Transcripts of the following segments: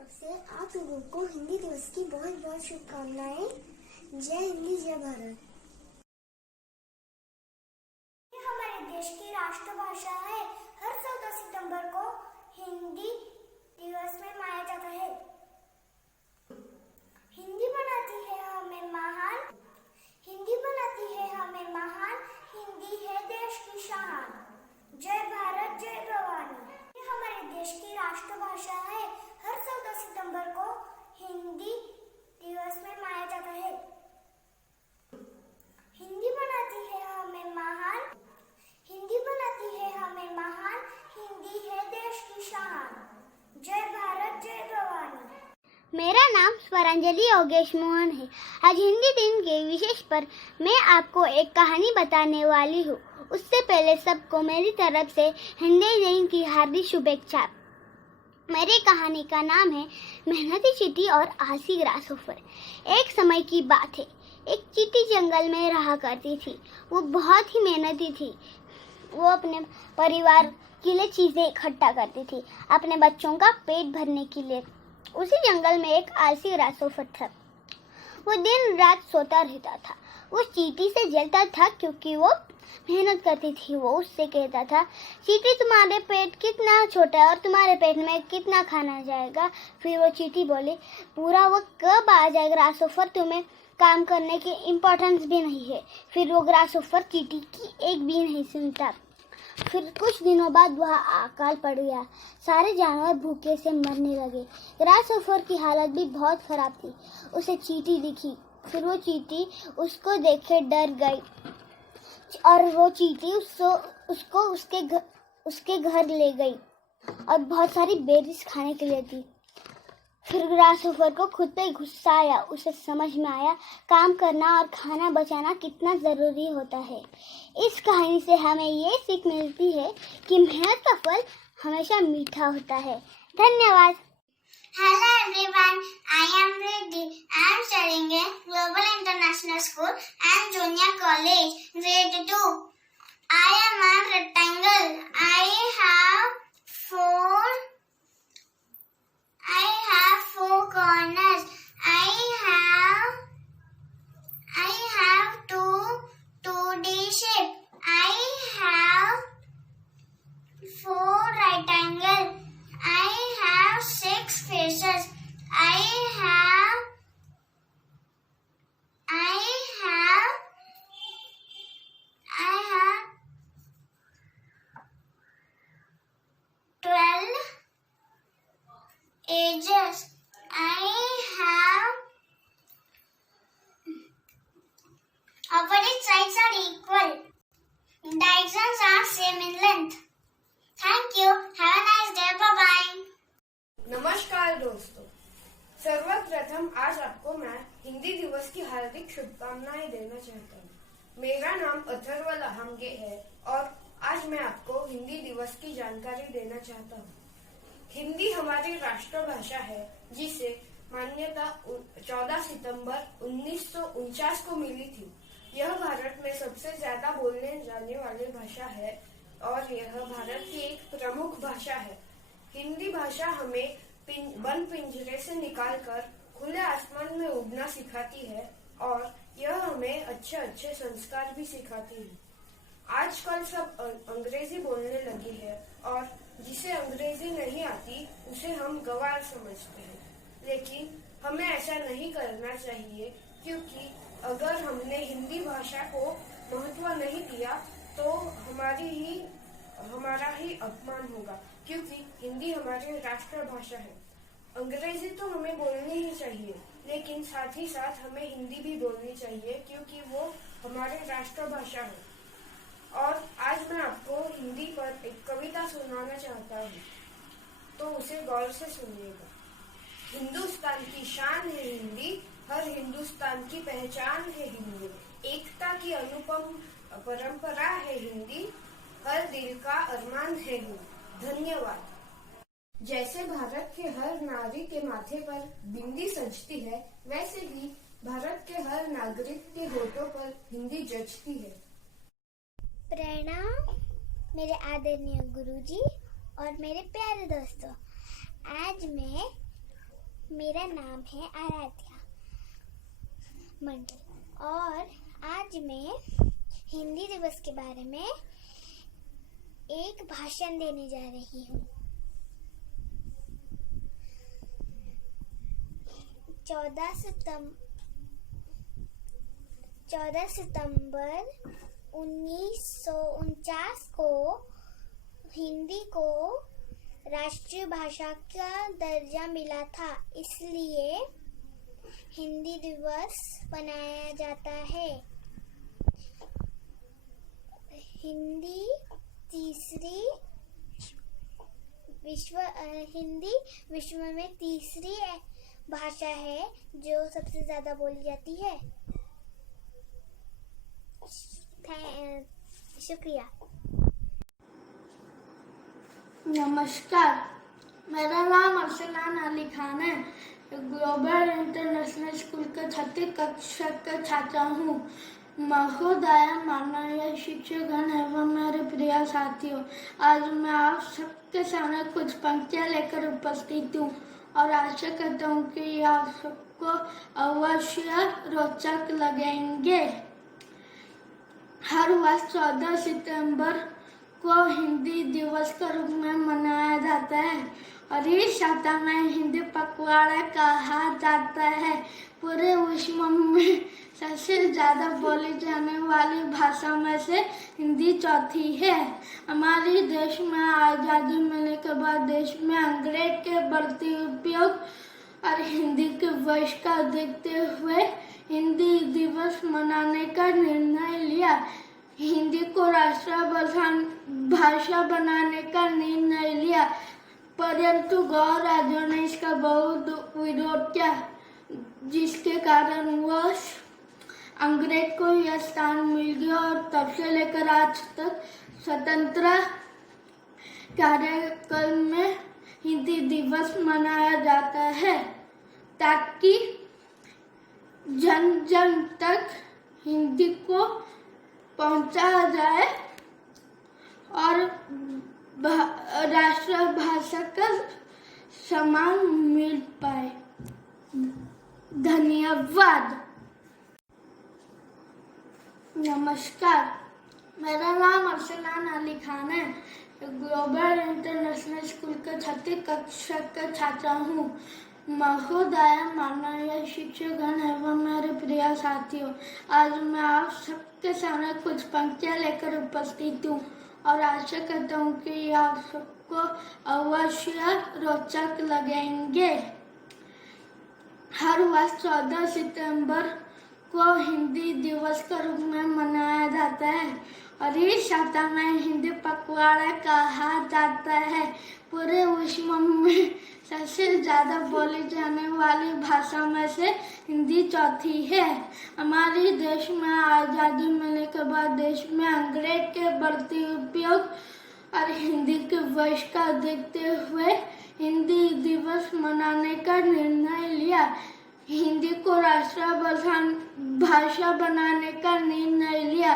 तरफ से आप लोगों को हिंदी दिवस की बहुत बहुत शुभकामनाएं। जय हिंदी जय भारत। ये हमारे देश की राष्ट्रभाषा है। हर 14 सितंबर को हिंदी दिवस में मनाया जाता है। हिंदी बनाती है हमें महान, हिंदी बनाती है हमें महान, हिंदी है देश की शान। जय भारत जय भवानी। ये हमारे देश की राष्ट्रभाषा है। हर 14 सितंबर को हिंदी दिवस में मनाया जाता है। हिंदी बनाती है हमें महान, हिंदी बनाती है हमें महान, हिंदी है देश की शान। जय भारत जय भवानी। मेरा नाम स्वरांजलि योगेश मोहन है। आज हिंदी दिन के विशेष पर मैं आपको एक कहानी बताने वाली हूँ। उससे पहले सबको मेरी तरफ से हिंदी दिन की हार्दिक शुभेच्छा। मेरी कहानी का नाम है मेहनती चींटी और आलसी ग्रासहोफर। एक समय की बात है, एक चींटी जंगल में रहा करती थी। वो बहुत ही मेहनती थी। वो अपने परिवार के लिए चीजें इकट्ठा करती थी, अपने बच्चों का पेट भरने के लिए। उसी जंगल में एक आलसी ग्रासहोफर था। वो दिन रात सोता रहता था। वो चींटी से जलता था क्योंकि वो मेहनत करती थी। वो उससे कहता था, चींटी तुम्हारे पेट कितना छोटा है और तुम्हारे पेट में कितना खाना जाएगा। फिर वो चींटी बोली, पूरा वक्त कब आ जाएगा ग्रासहोफर, तुम्हें काम करने की इम्पोर्टेंस भी नहीं है। फिर वो ग्रासहोफर चींटी की एक भी नहीं सुनता। फिर कुछ दिनों बाद वह अकाल पड़ गया। सारे जानवर भूखे से मरने लगे। ग्रासहोफर की हालत भी बहुत खराब थी। उसे चींटी दिखी। फिर वो चींटी उसको देखे डर गई और वो चींटी उसको उसके घर ले गई और बहुत सारी बेरीज खाने के लिए दी। फिर ग्रासहोफर को खुद पे गुस्सा आया। उसे समझ में आया काम करना और खाना बचाना कितना ज़रूरी होता है। इस कहानी से हमें ये सीख मिलती है कि मेहनत का फल हमेशा मीठा होता है। धन्यवाद। Hello everyone, I am Reddy. I am studying in Global International School and Junior College, Grade 2. I am a rectangle. I have four corners. I have two 2D shape. I have four rectangle. I have 6 faces. I have 12 edges. Opposite sides are equal. Diagonals are same in length. Thank you. Have a nice day. Bye-bye. नमस्कार दोस्तों, सर्वप्रथम आज आपको मैं हिंदी दिवस की हार्दिक शुभकामनाएं देना चाहता हूँ। मेरा नाम अथर्व लहांगे है और आज मैं आपको हिंदी दिवस की जानकारी देना चाहता हूँ। हिंदी हमारी राष्ट्रभाषा है, जिसे मान्यता 14 सितंबर 1949 को मिली थी। यह भारत में सबसे ज्यादा बोलने जाने वाली भाषा है और यह भारत की एक प्रमुख भाषा है। हिंदी भाषा हमें बंद पिंजरे से निकालकर खुले आसमान में उड़ना सिखाती है और यह हमें अच्छे अच्छे संस्कार भी सिखाती है। आजकल सब अंग्रेजी बोलने लगी है और जिसे अंग्रेजी नहीं आती उसे हम गंवार समझते हैं, लेकिन हमें ऐसा नहीं करना चाहिए, क्योंकि अगर हमने हिंदी भाषा को महत्व नहीं दिया तो हमारा ही अपमान होगा, क्योंकि हिंदी हमारी राष्ट्रभाषा है। अंग्रेजी तो हमें बोलनी ही चाहिए, लेकिन साथ ही साथ हमें हिंदी भी बोलनी चाहिए, क्योंकि वो हमारी राष्ट्रभाषा है। और आज मैं आपको हिंदी पर एक कविता सुनाना चाहता हूँ, तो उसे गौर से सुनिएगा। हिंदुस्तान की शान है हिंदी, हर हिंदुस्तान की पहचान है हिंदी। एकता की अनुपम परंपरा है हिंदी, हर दिल का अरमान है हिंदी। धन्यवाद। जैसे भारत के हर नारी के माथे पर बिंदी सजती है, वैसे ही भारत के हर नागरिक के होठों पर हिंदी जचती है। प्रणाम मेरे आदरणीय गुरुजी और मेरे प्यारे दोस्तों। आज मैं मेरा नाम है आराध्या मंडल और आज मैं हिंदी दिवस के बारे में एक भाषण देने जा रही हूँ। 14 सितंबर 1949 को हिंदी को राष्ट्रीय भाषा का दर्जा मिला था, इसलिए हिंदी दिवस मनाया जाता है। हिंदी विश्व में तीसरी भाषा है जो सबसे ज्यादा बोली जाती है। शुक्रिया। नमस्कार, मेरा नाम अरसलान अली खान है। ग्लोबल इंटरनेशनल स्कूल के छठी कक्षा का छात्रा हूँ। महोदय, माननीय शिक्षकगण एवं मेरे प्रिय साथियों, आज मैं आप सबके सामने कुछ पंक्तियाँ लेकर उपस्थित हूँ और आशा करता हूँ कि आप सबको अवश्य रोचक लगेंगे। हर वर्ष 14 सितंबर को हिंदी दिवस के रूप में मनाया जाता है और इस सप्ताह में हिंदी पखवाड़ा कहा जाता है। पूरे विश्व में सबसे ज्यादा बोली जाने वाली भाषा में से हिंदी चौथी है। हमारे देश में आजादी मिलने के बाद देश में अंग्रेज के बढ़ते उपयोग और हिंदी के बहिष्कार देखते हुए हिंदी दिवस मनाने का निर्णय लिया। हिंदी को राष्ट्रीय भाषा बनाने का निर्णय लिया, परंतु गौर राज्यों ने इसका बहुत विरोध किया, जिसके कारण वह अंग्रेज को यह स्थान मिल गया और तब से लेकर आज तक स्वतंत्र कार्यक्रम में हिंदी दिवस मनाया जाता है, ताकि जन जन तक हिंदी को पहुंचाया जाए और राष्ट्रीय भाषा का सम्मान मिल पाए। धन्यवाद। नमस्कार, मेरा नाम अरसलान अली खान है। ग्लोबल इंटरनेशनल स्कूल के छठी कक्षा का छात्रा हूँ। महोदय, माननीय शिक्षकगण एवं मेरे प्रिय साथियों, आज मैं आप सबके सामने कुछ पंक्तियाँ लेकर उपस्थित हूँ और आशा करता हूँ कि आप सबको अवश्य रोचक लगेंगे। हर वर्ष 14 सितंबर को हिंदी दिवस के रूप में मनाया जाता है और इस सप्ताह में हिंदी पखवाड़ा कहा जाता है। पूरे विश्व में सबसे ज्यादा बोली जाने वाली भाषा में से हिंदी चौथी है। हमारे देश में आजादी मिलने के बाद देश में अंग्रेज के बढ़ते उपयोग और हिंदी के बहिष्कार देखते हुए हिंदी दिवस मनाने का निर्णय लिया। हिंदी को राष्ट्रीय भाषा बनाने का निर्णय लिया,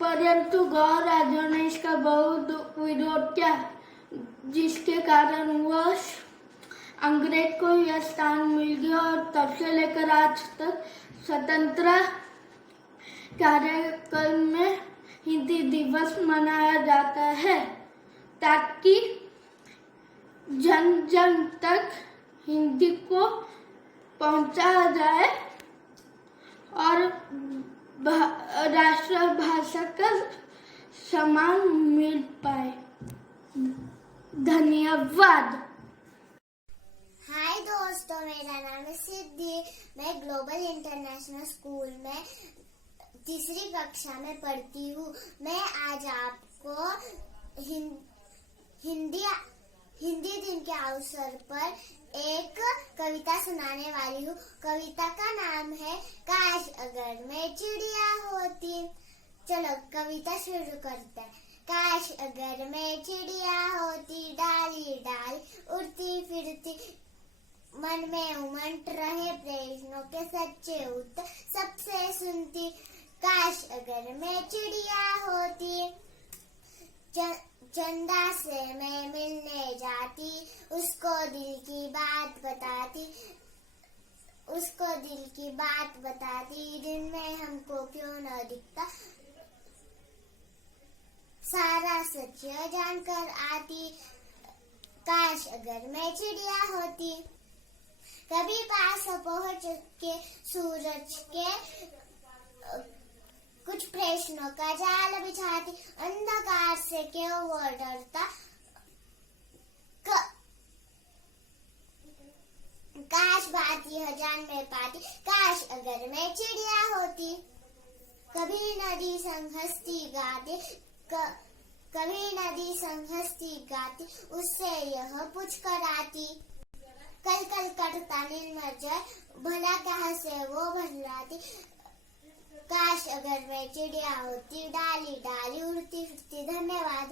परंतु गौर राज्यों ने इसका बहुत विरोध किया, जिसके कारण वह अंग्रेज को यह स्थान मिल गया और तब से लेकर आज तक स्वतंत्र कार्यक्रम में हिंदी दिवस मनाया जाता है, ताकि जन जन तक हिंदी को पहुंचाया जाए और राष्ट्रीय भाषा का सम्मान मिल पाए। धन्यवाद। हाय दोस्तों, मेरा नाम है सिद्धि। मैं ग्लोबल इंटरनेशनल स्कूल में तीसरी कक्षा में पढ़ती हूँ। मैं आज आपको हिंदी दिन के अवसर पर एक कविता सुनाने वाली हूँ। कविता का नाम है काश अगर मैं चिड़िया होती। चलो कविता शुरू करते हैं। काश अगर मैं चिड़िया होती, डाली डाली उड़ती फिरती, मन में उमंग रहे प्रश्नों के सच्चे उत्तर सबसे सुनती। काश अगर मैं चिड़िया होती, चंदा से मैं मिलने जाती, उसको दिल की बात बताती दिन में हमको क्यों न दिखता, सारा सच जानकर आती, काश अगर मैं चिड़िया होती। कभी पास पहुंच के सूरज के कुछ प्रश्नों का जाल बिछाती, अंधकार से क्यों वो डरता, काश बात यह जान में पाती, काश अगर मैं चिड़िया होती। कभी नदी संग हंसती गाती, उससे यह पूछ कर आती, कल कल करता निर्मजय, भला कहाँ से वो भरलाती, काश अगर मैं चिड़िया होती, डाली डाली उड़ती फिरती। धन्यवाद।